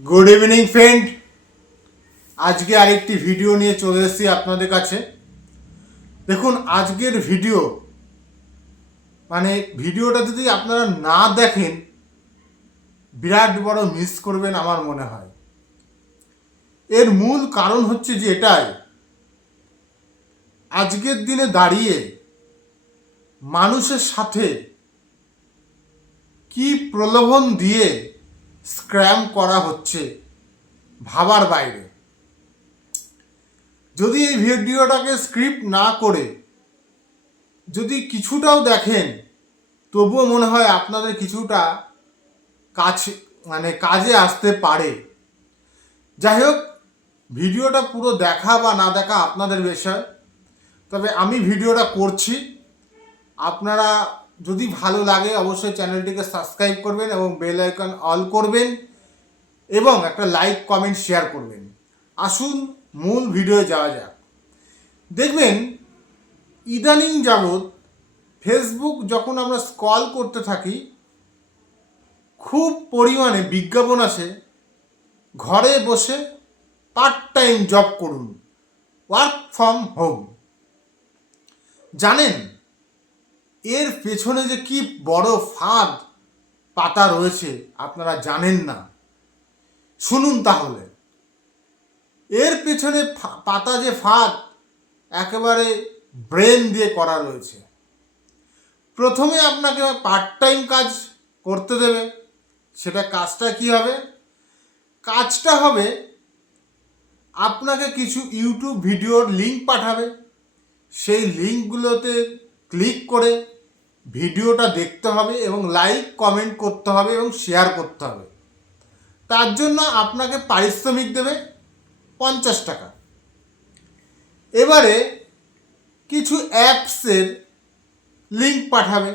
Good evening friend. আজকে আরেকটি video নিয়ে চলে এসেছি আপনাদের কাছে। দেখুন, আজকের ভিডিওটা যদি আপনারা না দেখেন বিরাট বড় মিস করবেন আমার মনে হয়। এর মূল কারণ হচ্ছে যে এটাই, আজকের দিনে দাঁড়িয়ে মানুষের সাথে কি প্রলোভন দিয়ে স্ক্যাম করা হচ্ছে ভাবার বাইরে। যদি এই ভিডিওটাকে স্ক্রিপ্ট না করে যদি কিছুটাও দেখেন, তবুও মনে হয় আপনাদের কিছুটা কাজে আসতে পারে। যাই হোক, ভিডিওটা পুরো দেখা বা না দেখা আপনাদের বিষয়, তবে আমি ভিডিওটা করছি। আপনারা যদি ভালো লাগে অবশ্যই চ্যানেলটিকে সাবস্ক্রাইব করবেন এবং বেল আইকন অল করবেন এবং একটা লাইক কমেন্ট শেয়ার করবেন। আসুন মূল ভিডিও যাওয়া যাক। দেখবেন ইদানিং যাবৎ ফেসবুক যখন আমরা স্ক্রল করতে থাকি, খুব পরিমাণে বিজ্ঞাপন আসে, ঘরে বসে পার্ট টাইম জব করুন, ওয়ার্ক ফ্রম হোম। জানেন এর পেছনে যে কি বড় ফাঁদ পাতা রয়েছে আপনারা জানেন না। শুনুন তাহলে, এর পেছনে পাতা যে ফাঁদ একেবারে ব্রেন দিয়ে করা রয়েছে। প্রথমে আপনাকে পার্ট টাইম কাজ করতে দেবে। সেটা কাজটা কি হবে? কাজটা হবে আপনাকে কিছু ইউটিউব ভিডিওর লিঙ্ক পাঠাবে। সেই লিঙ্কগুলোতে ক্লিক করে ভিডিওটা দেখতে হবে এবং লাইক কমেন্ট করতে হবে এবং শেয়ার করতে হবে। তার জন্য আপনাকে পারিশ্রমিক দেবে 50 টাকা। এবারে কিছু অ্যাপসের লিঙ্ক পাঠাবে।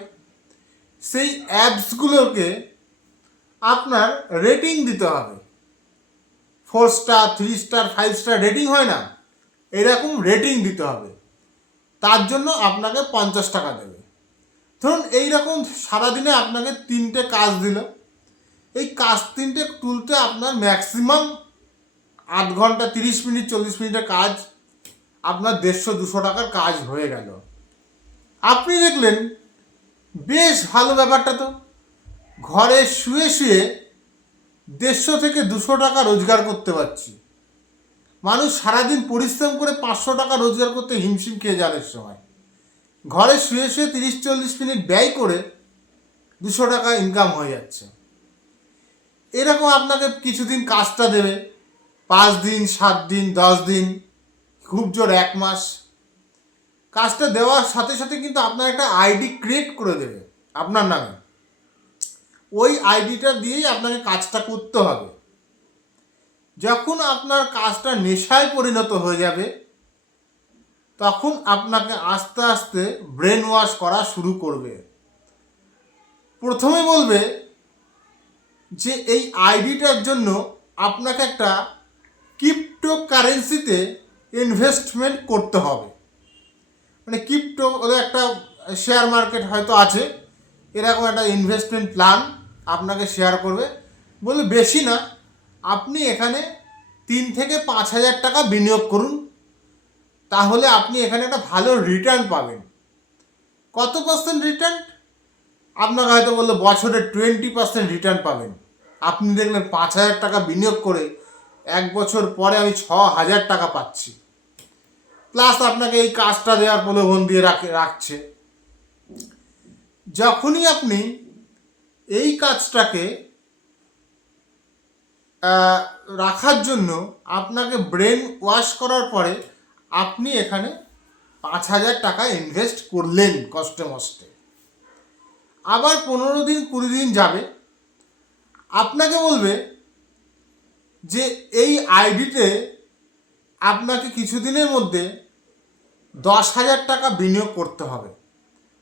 সেই অ্যাপসগুলোকে আপনার রেটিং দিতে হবে। 4 স্টার, 3 স্টার, 5 স্টার রেটিং হয় না, এরকম রেটিং দিতে হবে। তার জন্য আপনাকে 50 টাকা দেবে। ধরুন এইরকম সারাদিনে আপনাকে 3টে কাজ দিল। এই কাজ 3টে তুলতে আপনার ম্যাক্সিমাম 8 ঘন্টা, 30 মিনিট, 40 মিনিটের কাজ, আপনার 150-200 টাকার কাজ হয়ে গেল। আপনি দেখলেন বেশ ভালো ব্যাপারটা তো। ঘরে শুয়ে শুয়ে 150 থেকে 200 টাকা রোজগার করতে পারছি। মানুষ সারাদিন পরিশ্রম করে 500 টাকা রোজগার করতে হিমশিম খেয়ে যাওয়ার সময় ঘরে শুয়ে শুয়ে 30-40 মিনিট ব্যয় করে 200 টাকা ইনকাম হয়ে যাচ্ছে। এরকম আপনাকে কিছুদিন কাজটা দেবে, 5 দিন, 7 দিন, 10 দিন, খুব জোর 1 মাস। কাজটা দেওয়ার সাথে সাথে কিন্তু আপনার একটা আইডি ক্রিয়েট করে দেবে আপনার নামে। ওই আইডিটা দিয়েই আপনাকে কাজটা করতে হবে। যখন আপনার কাজটা নেশায় পরিণত হয়ে যাবে, তখন আপনাকে আস্তে আস্তে ব্রেন ওয়াশ করা শুরু করবে। প্রথমে বলবে যে এই আইডিটার জন্য আপনাকে একটা ক্রিপ্টোকারেন্সিতে ইনভেস্টমেন্ট করতে হবে। ক্রিপ্টো একটা শেয়ার মার্কেট হয়তো আছে, এরকম একটা ইনভেস্টমেন্ট প্ল্যান আপনাকে শেয়ার করবে। বলে বেশি না, আপনি এখানে 3 থেকে 5,000 টাকা বিনিয়োগ করুন, তাহলে আপনি এখানে একটা ভালো রিটার্ন পাবেন। কত পার্সেন্ট রিটার্ন? আপনাকে হয়তো বললো বছরে 20% রিটার্ন পাবেন। আপনি দেখলেন 5,000 টাকা বিনিয়োগ করে 1 বছর পরে আমি 6,000 টাকা পাচ্ছি। প্লাস আপনাকে এই কাজটা দেওয়ার প্রলোভন দিয়ে রাখছে। যখনই আপনি এই কাজটাকে রাখার জন্য আপনাকে ব্রেন ওয়াশ করার পরে আপনি এখানে 5,000 টাকা ইনভেস্ট করলেন কষ্টে মষ্টে। আবার 15 দিন 20 দিন যাবে, আপনাকে বলবে যে এই আইডিতে আপনাকে কিছুদিনের মধ্যে 10,000 টাকা বিনিয়োগ করতে হবে।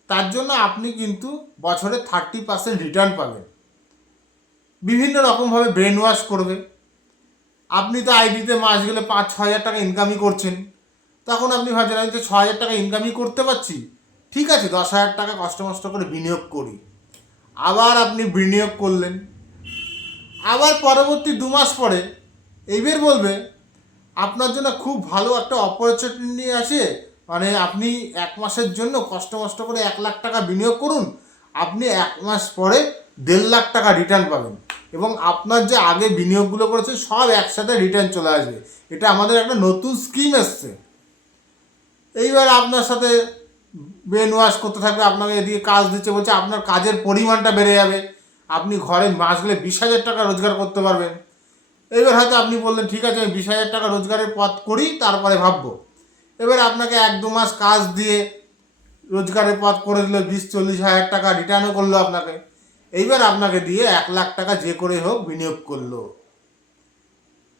তার জন্য আপনি কিন্তু বছরে 30% রিটার্ন পাবেন। বিভিন্ন রকমভাবে ব্রেন ওয়াশ করবে। আপনি তো আইডিতে মাস গেলে 5-6 হাজার টাকা ইনকামই করছেন। তখন আপনি ভাবছেন আমি তো 6,000 টাকা ইনকামই করতে পারছি, ঠিক আছে 10,000 টাকা কষ্ট মষ্ট করে বিনিয়োগ করি। আবার আপনি বিনিয়োগ করলেন, আবার পরবর্তী 2 মাস পরে এইবার বলবে আপনার জন্য খুব ভালো একটা অপরচুনিটি আছে, মানে আপনি 1 মাসের জন্য কষ্ট করে 1 লাখ টাকা বিনিয়োগ করুন, আপনি 1 মাস পরে 1.5 লাখ টাকা রিটার্ন পাবেন এবং আপনার যে আগে বিনিয়োগগুলো করেছে সব একসাথে রিটার্ন চলে আসবে। এটা আমাদের একটা নতুন স্কিম এসছে। এইবার আপনার সাথে ব্রেন ওয়াশ করতে থাকবে, আপনাকে এদিকে কাজ দিচ্ছে, বলছে আপনার কাজের পরিমাণটা বেড়ে যাবে, আপনি ঘরে মাস গেলে 20,000 টাকা রোজগার করতে পারবেন। এবার হয়তো আপনি বললেন ঠিক আছে আমি 20,000 টাকা রোজগারের পথ করি তারপরে ভাববো। এবার আপনাকে 1-2 মাস কাজ দিয়ে রোজগারের পথ করে দিল, 20-40 হাজার টাকা রিটার্নও করলো আপনাকে। এইবার আপনাকে দিয়ে 1 লাখ টাকা যে করে হোক বিনিয়োগ করলো।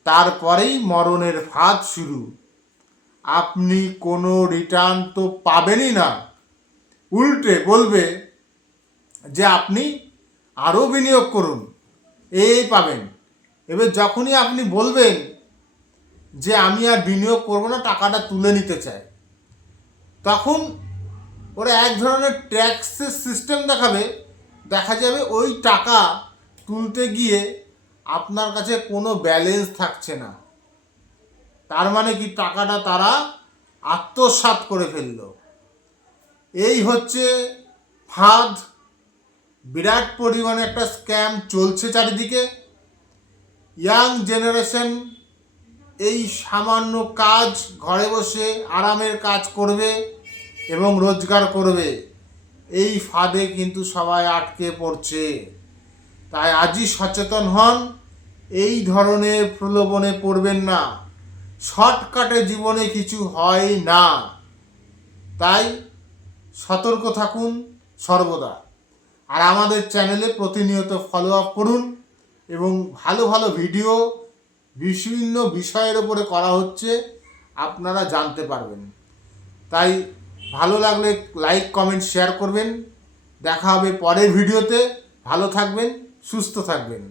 তারপরেই মরণের ফাঁদ শুরু। আপনি কোনো রিটার্ন তো পাবেনই না, উল্টে বলবে যে আপনি আরও বিনিয়োগ করুন, এই পাবেন। এবার যখনই আপনি বলবেন যে আমি আর বিনিয়োগ করবো না, টাকাটা তুলে নিতে চাই, তখন ওরা এক ধরনের ট্যাক্সের সিস্টেম দেখাবে। দেখা যাবে ওই টাকা তুলতে গিয়ে আপনার কাছে কোনো ব্যালেন্স থাকছে না। তার মানে কি, টাকাটা তারা আত্মসাৎ করে ফেললো। এই হচ্ছে ফাঁদ। বিরাট পরিমাণে একটা স্ক্যাম চলছে চারিদিকে। ইয়াং জেনারেশন এই সামান্য কাজ, ঘরে বসে আরামের কাজ করবে এবং রোজগার করবে, এই ফাঁদে কিন্তু সবাই আটকে পড়ছে। তাই আজই সচেতন হন, এই ধরনের প্রলোভনে পড়বেন না। শর্টকাটে জীবনে কিছু হয় না, তাই সতর্ক থাকুন সর্বদা। আর আমাদের চ্যানেলে প্রতিনিয়ত ফলো আপ করুন এবং ভালো ভালো ভিডিও বিভিন্ন বিষয়ের ওপরে করা হচ্ছে, আপনারা জানতে পারবেন। তাই ভালো লাগলে লাইক কমেন্ট শেয়ার করবেন। দেখা হবে পরের ভিডিওতে। ভালো থাকবেন, সুস্থ থাকবেন।